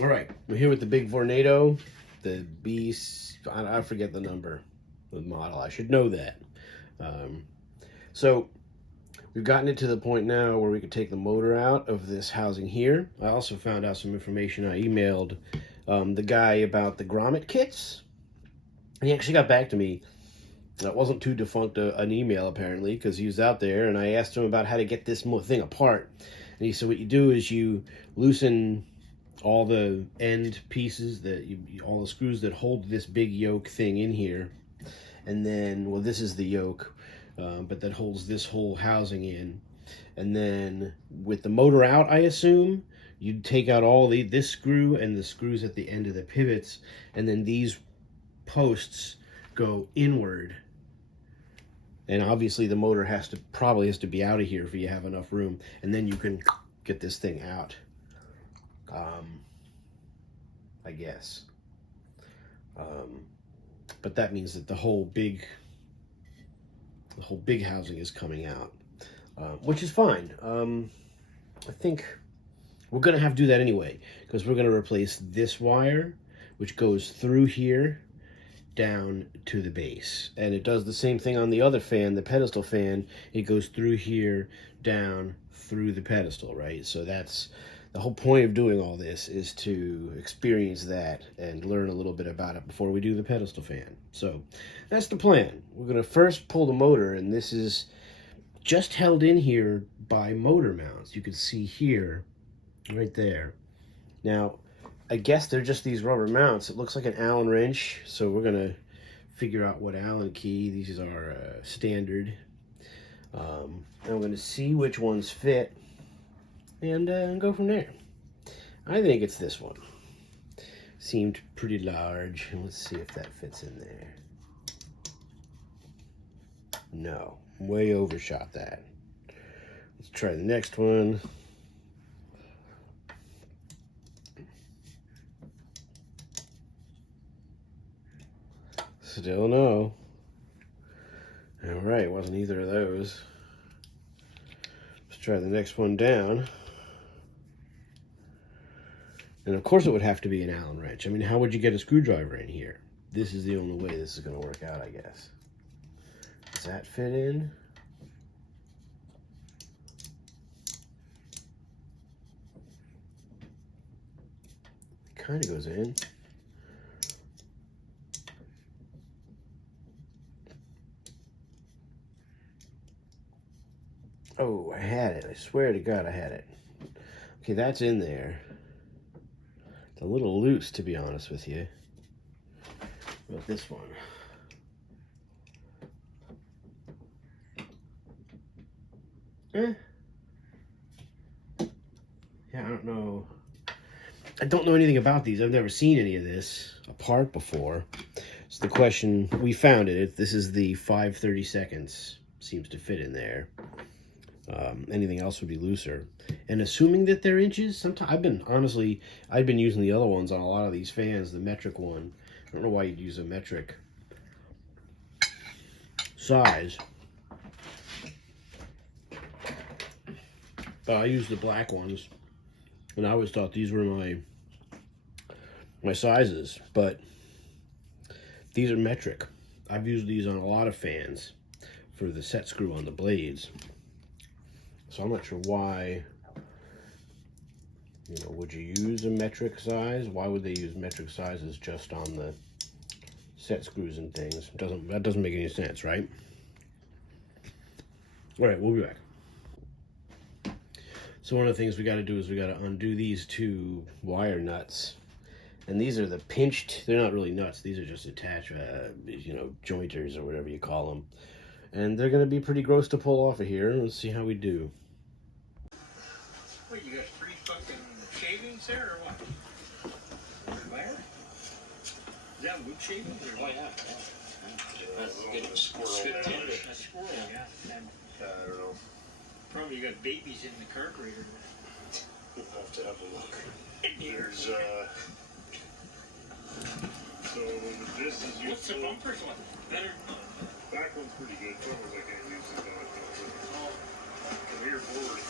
All right, we're here with the big Vornado, the beast. I forget the number, the model. I should know that. Um, so we've gotten it to the point now where we could take the motor out of this housing here. I also found out some information. I emailed the guy about the grommet kits, and he actually got back to me. That wasn't too defunct an email apparently, because he was out there, and I asked him about how to get this thing apart, and he said what you do is you loosen all the end pieces all the screws that hold this big yoke thing in here, and then, well, this is the yoke, but that holds this whole housing in, and then with the motor out, I assume you'd take out all this screw and the screws at the end of the pivots, and then these posts go inward, and obviously the motor probably has to be out of here if you have enough room, and then you can get this thing out. I guess. But that means that the whole big housing is coming out, which is fine. I think we're gonna have to do that anyway, because we're gonna replace this wire, which goes through here down to the base, and it does the same thing on the other fan, the pedestal fan. It goes through here down through the pedestal, right? So that's the whole point of doing all this, is to experience that and learn a little bit about it before we do the pedestal fan. So that's the plan. We're going to first pull the motor, and this is just held in here by motor mounts. You can see here, right there. Now, I guess they're just these rubber mounts. It looks like an Allen wrench, so we're going to figure out what Allen key. These are standard. And I'm going to see which ones fit, and go from there. I think it's this one. Seemed pretty large. Let's see if that fits in there. No, way overshot that. Let's try the next one. Still no. All right, wasn't either of those. Let's try the next one down. And of course it would have to be an Allen wrench. I mean, how would you get a screwdriver in here? This is the only way this is going to work out, I guess. Does that fit in? It kind of goes in. Oh, I had it. I swear to God I had it. Okay, that's in there. It's a little loose, to be honest with you. What about this one? Yeah, I don't know. I don't know anything about these. I've never seen any of this apart before. So the question, we found it. This is the 5/32. Seems to fit in there. Anything else would be looser. And assuming that they're inches, sometimes I've been using the other ones on a lot of these fans, the metric one. I don't know why you'd use a metric size, but I use the black ones, and I always thought these were my sizes, but these are metric. I've used these on a lot of fans for the set screw on the blades. So I'm not sure why, would you use a metric size? Why would they use metric sizes just on the set screws and things? That doesn't make any sense, right? All right, we'll be back. So one of the things we got to do is we got to undo these two wire nuts. And these are the pinched, they're not really nuts. These are just attached, jointers or whatever you call them. And they're going to be pretty gross to pull off of here. Let's see how we do. What, you got 3 fucking shavings there, or what? Where? Is that wood shavings? Or what? That's good. A squirrel, yeah. And, I don't know. probably you got babies in the carburetor. We'll have to have a look. There's, so this is used. What's the bumpers one? Better? Back one's pretty good. Front one's like anything. From here forward.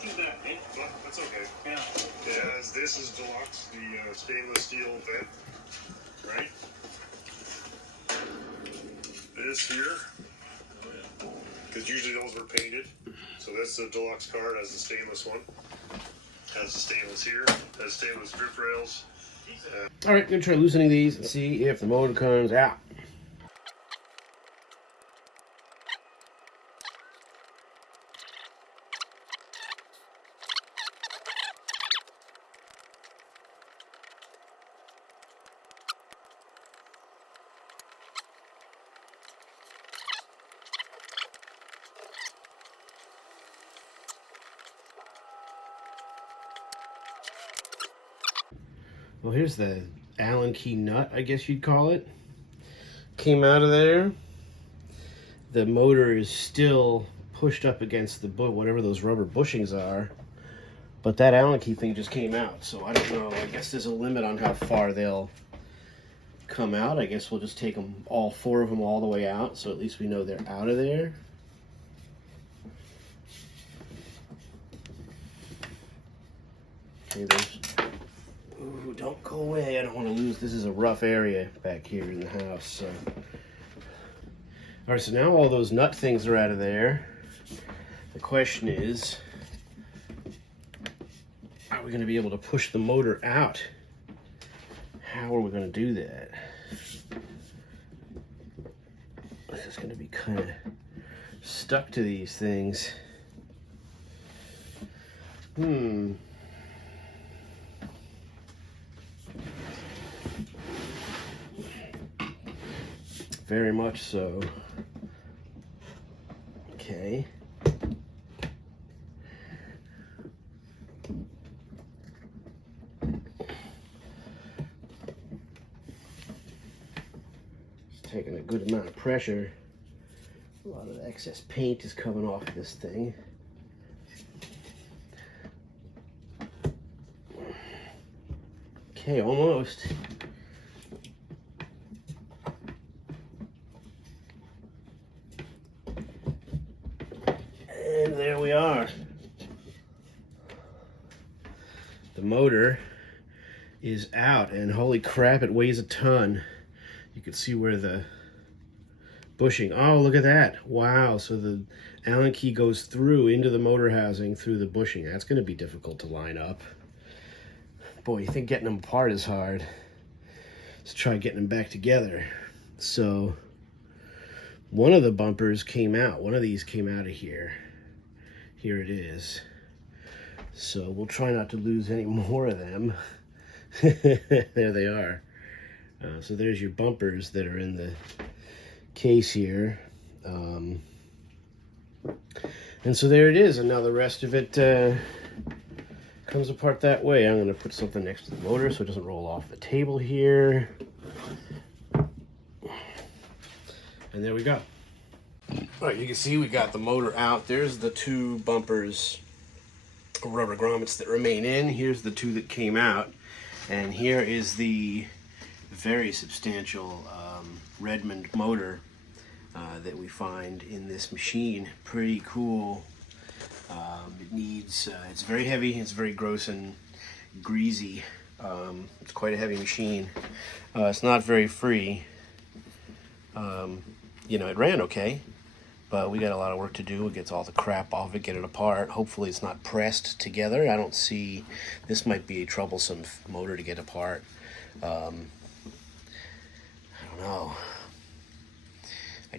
Too bad, eh? Well, that's okay. Yeah. Yeah, this is deluxe, the stainless steel vent, right? This here, because usually those were painted. So that's the deluxe card, has the stainless one. Has the stainless here, has stainless drip rails. All right, gonna try loosening these and see if the motor comes out. Well, here's the Allen key nut, I guess you'd call it. Came out of there. The motor is still pushed up against the whatever those rubber bushings are. But that Allen key thing just came out, so I don't know. I guess there's a limit on how far they'll come out. I guess we'll just take them, all 4 of them, all the way out, so at least we know they're out of there. Okay, there's... Ooh, don't go away. I don't want to lose. This is a rough area back here in the house. So. All right, so now all those nut things are out of there. The question is, are we going to be able to push the motor out? How are we going to do that? This is going to be kind of stuck to these things. Very much so. Okay. It's taking a good amount of pressure. A lot of the excess paint is coming off this thing. Okay, almost. And there we are. The motor is out, and holy crap, it weighs a ton. You can see where the bushing, oh, look at that. Wow, so the Allen key goes through into the motor housing through the bushing. That's going to be difficult to line up. Boy, you think getting them apart is hard. Let's try getting them back together. So one of the bumpers came out. One of these came out of here. Here it is. So we'll try not to lose any more of them. There they are. So there's your bumpers that are in the case here. And so there it is. And now the rest of it comes apart that way. I'm going to put something next to the motor so it doesn't roll off the table here. And there we go. All right, you can see we got the motor out. There's the 2 bumpers, rubber grommets that remain in. Here's the 2 that came out. And here is the very substantial Redmond motor that we find in this machine. Pretty cool. It needs, it's very heavy, it's very gross and greasy. It's quite a heavy machine. It's not very free. You know, it ran okay, but we got a lot of work to do. It gets all the crap off it, get it apart. Hopefully it's not pressed together. I don't see, this might be a troublesome motor to get apart. I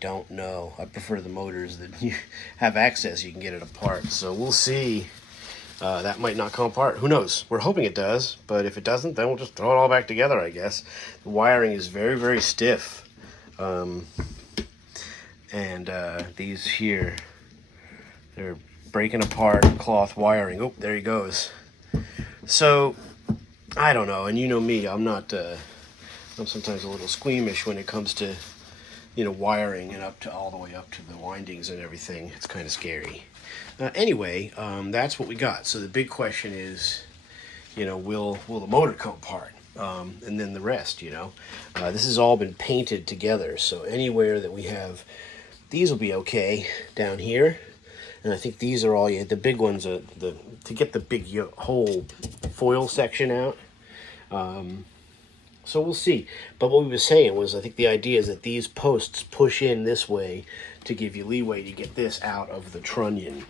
don't know. I prefer the motors that you have access, you can get it apart. So we'll see. That might not come apart. Who knows? We're hoping it does, but if it doesn't, then we'll just throw it all back together, I guess. The wiring is very, very stiff. These here, they're breaking apart cloth wiring. Oh, there he goes. So, I don't know, and you know me, I'm sometimes a little squeamish when it comes to, you know, wiring and all the way up to the windings and everything. It's kind of scary. Anyway, that's what we got. So the big question is, you know, will the motor come apart? And then the rest, you know. This has all been painted together, so anywhere that we have, these will be okay down here. And I think these are all you. The big ones are to get the big whole foil section out. So we'll see. But what we were saying was, I think the idea is that these posts push in this way to give you leeway to get this out of the trunnion.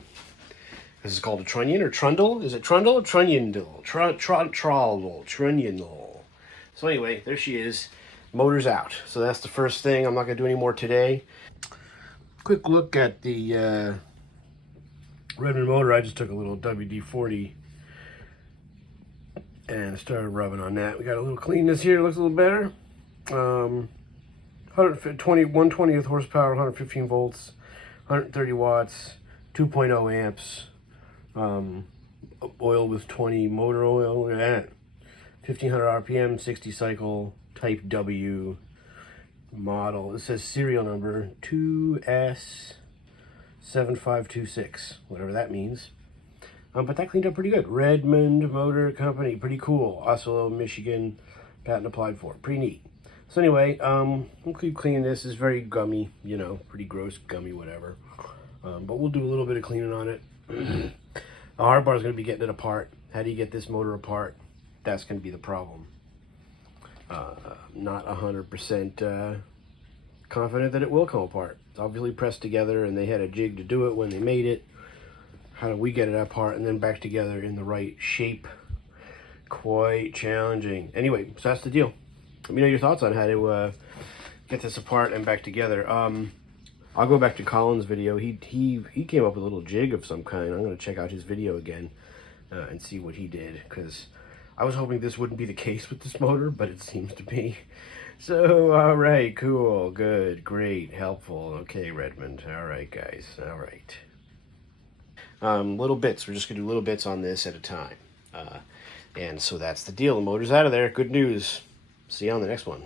This is called a trunnion or trundle. Is it trundle or trunnionle? Trunnionle. So anyway, there she is. Motor's out. So that's the first thing. I'm not going to do any more today. Quick look at the Redmond motor. I just took a little WD-40 and started rubbing on that. We got a little cleanness here. It looks a little better. 120th horsepower, 115 volts, 130 watts, 2.0 amps. Oil with 20 motor oil. Look at that. 1500 RPM, 60 cycle, Type W model. It says serial number 2S7526, whatever that means. But that cleaned up pretty good. Redmond Motor Company, pretty cool. Oslo, Michigan, patent applied for. Pretty neat. So anyway, we'll keep cleaning this. It's very gummy, you know, pretty gross, gummy, whatever. But we'll do a little bit of cleaning on it. The hard part is going to be getting it apart. How do you get this motor apart? That's going to be the problem. Not 100% confident that it will come apart. It's obviously pressed together, and they had a jig to do it when they made it. How do we get it apart and then back together in the right shape? Quite challenging. Anyway, so that's the deal. Let me know your thoughts on how to get this apart and back together. I'll go back to Colin's video. He came up with a little jig of some kind. I'm going to check out his video again and see what he did, because I was hoping this wouldn't be the case with this motor, but it seems to be. So, all right, cool, good, great, helpful. Okay, Redmond. All right, guys. All right. Little bits. We're just going to do little bits on this at a time. And so that's the deal. The motor's out of there. Good news. See you on the next one.